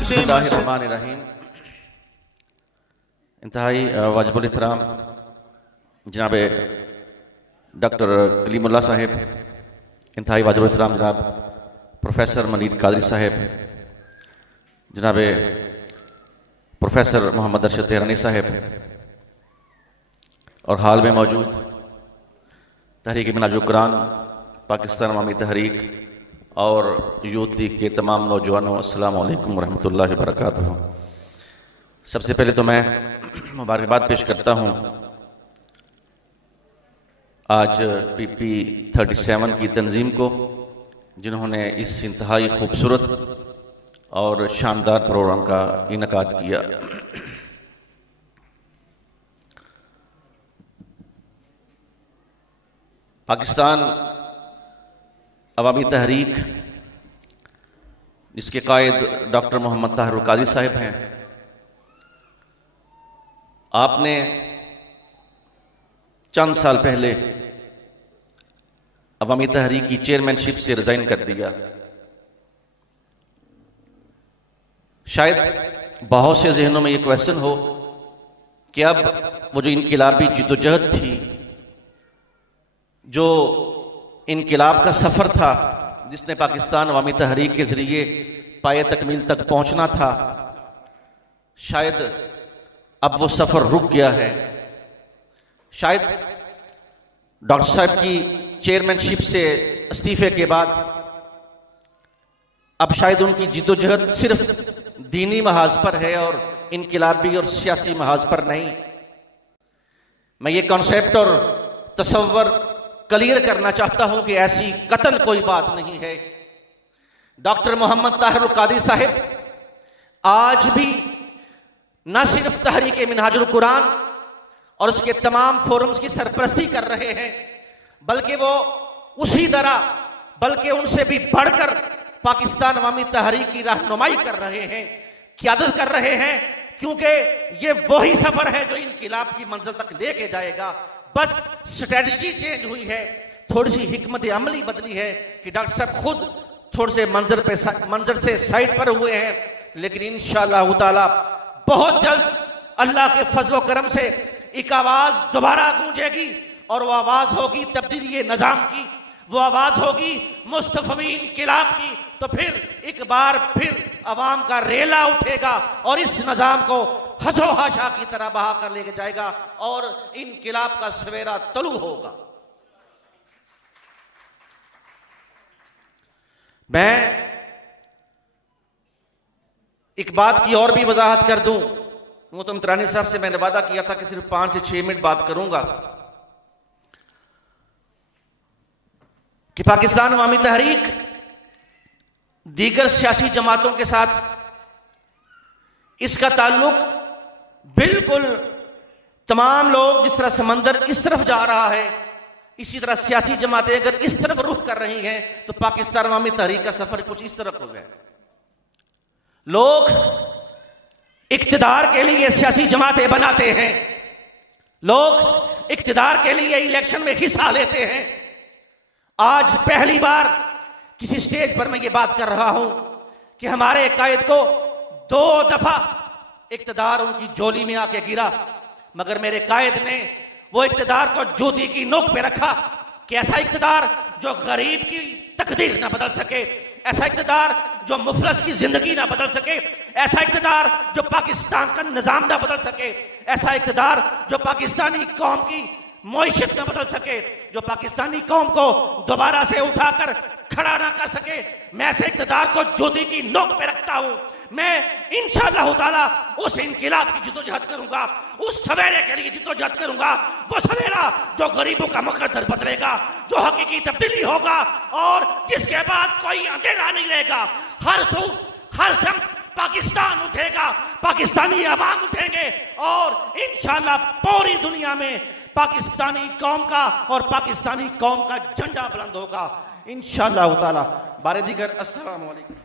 बिस्मिल्लाहिर्रहमानिर्रहीम। इंतहाई वाजिबुल इहतराम जनाब डॉक्टर कलीमुल्लाह साहिब, इंतहाई वाजिबुल इहतराम जनाब प्रोफेसर मनीर कादरी साहिब, जनाब प्रोफेसर मोहम्मद अरशद तेहरानी साहिब और हाल में मौजूद तहरीक मिनाजुल कुरान, पाकिस्तान अवामी तहरीक और यूथ लीग के तमाम नौजवानों, अस्सलाम वालेकुम रहमतुल्लाहि व बरकातुहू। सबसे पहले तो मैं मुबारकबाद पेश करता हूँ आज PP 37 की तंजीम को, जिन्होंने इस इंतहाई खूबसूरत और शानदार प्रोग्राम का इनकाद किया। पाकिस्तान अवामी तहरीक, जिसके कायद डॉक्टर मोहम्मद ताहिरुल कादरी साहिब हैं, आपने चंद साल पहले अवामी तहरीक की चेयरमैनशिप से रिजाइन कर दिया। शायद बहुत से जहनों में ये क्वेश्चन हो कि अब वो जो इनकिलाबी जिद्दोजहद थी, जो इनकिलाब का सफ़र था जिसने पाकिस्तान अवामी तहरीक के ज़रिए पाए तकमील तक पहुंचना था, शायद अब वो सफ़र रुक गया है। शायद डॉक्टर साहब की चेयरमैनशिप से इस्तीफे के बाद अब शायद उनकी जिद्दोजहद सिर्फ दीनी महाज पर है और इनकिलाबी और सियासी महाज पर नहीं। मैं ये कॉन्सेप्ट और तसव्वुर क्लियर करना चाहता हूं कि ऐसी कतल कोई बात नहीं है। डॉक्टर मोहम्मद ताहिरुल कादरी साहिब आज भी न सिर्फ तहरीक मिनहाजुल कुरान और उसके तमाम फोरम्स की सरपरस्ती कर रहे हैं, बल्कि वो उसी तरह बल्कि उनसे भी बढ़कर पाकिस्तान अवामी तहरीक की रहनुमाई कर रहे हैं, क़यादत कर रहे हैं, क्योंकि ये वही सफर है जो इनकिलाब की मंजिल तक लेके जाएगा। बस स्ट्रेटजी चेंज हुई है, थोड़ी सी हिकमत अमली बदली है कि डॉक्टर साहब खुद थोड़े से मंजर से साइड पर हुए हैं, लेकिन इंशाअल्लाह ताला बहुत जल्द अल्लाह के फजलो करम से एक आवाज दोबारा गूंजेगी और वो आवाज होगी तब्दीली निजाम की, वो आवाज होगी मुस्तफवी इनकिलाब की। तो फिर एक बार फिर अवाम का रेला उठेगा और इस निजाम को हसो हाशा की तरह बहा कर लेके जाएगा और इनकिलाब का सवेरा तलू होगा। मैं एक बात की और भी वजाहत कर दूं। मोहतरम तरानी साहब से मैंने वादा किया था कि सिर्फ 5 से 6 मिनट बात करूंगा कि पाकिस्तान अवामी तहरीक दीगर सियासी जमातों के साथ इसका ताल्लुक बिल्कुल, तमाम लोग जिस तरह समंदर इस तरफ जा रहा है, इसी तरह सियासी जमातें अगर इस तरफ रुख कर रही हैं तो पाकिस्तान अवामी तहरीक का सफर कुछ इस तरफ हो गया। लोग इक्तिदार के लिए सियासी जमातें बनाते हैं, लोग इक्तिदार के लिए इलेक्शन में हिस्सा लेते हैं। आज पहली बार किसी स्टेज पर मैं ये बात कर रहा हूं कि हमारे कायद को 2 दफा इक्तिदार उनकी झोली में आके गिरा, मगर मेरे कायद ने वो इक्तिदार को जूती की नोक पे रखा कि ऐसा इक्तिदार जो गरीब की तकदीर ना बदल सके, ऐसा इक्तिदार जो मुफलस की जिंदगी ना बदल सके, ऐसा इक्तिदार जो पाकिस्तान का निजाम ना बदल सके, ऐसा इक्तिदार जो पाकिस्तानी कौम की मईशत ना बदल सके, जो पाकिस्तानी कौम को दोबारा से उठाकर खड़ा ना कर सके। मैं ऐसे इक्तिदार को जूती की नोक पे रखता हूं। मैं इंशाअल्लाह ताला उस इनकिलाब की जिद्दोजहद करूंगा, उस सवेरे के लिए जिद्दोजहद करूंगा, वो सवेरा जो गरीबों का मुकद्दर बदलेगा, जो हकीकी तब्दीली होगा और जिसके बाद कोई अंधेरा नहीं रहेगा। हर सू हर सम पाकिस्तान उठेगा, पाकिस्तानी अवाम उठेंगे और इंशाअल्लाह पूरी दुनिया में पाकिस्तानी कौम का और पाकिस्तानी कौम का झंडा बुलंद होगा इंशाअल्लाह ताला। बारे दीगर अस्सलाम वालेकुम।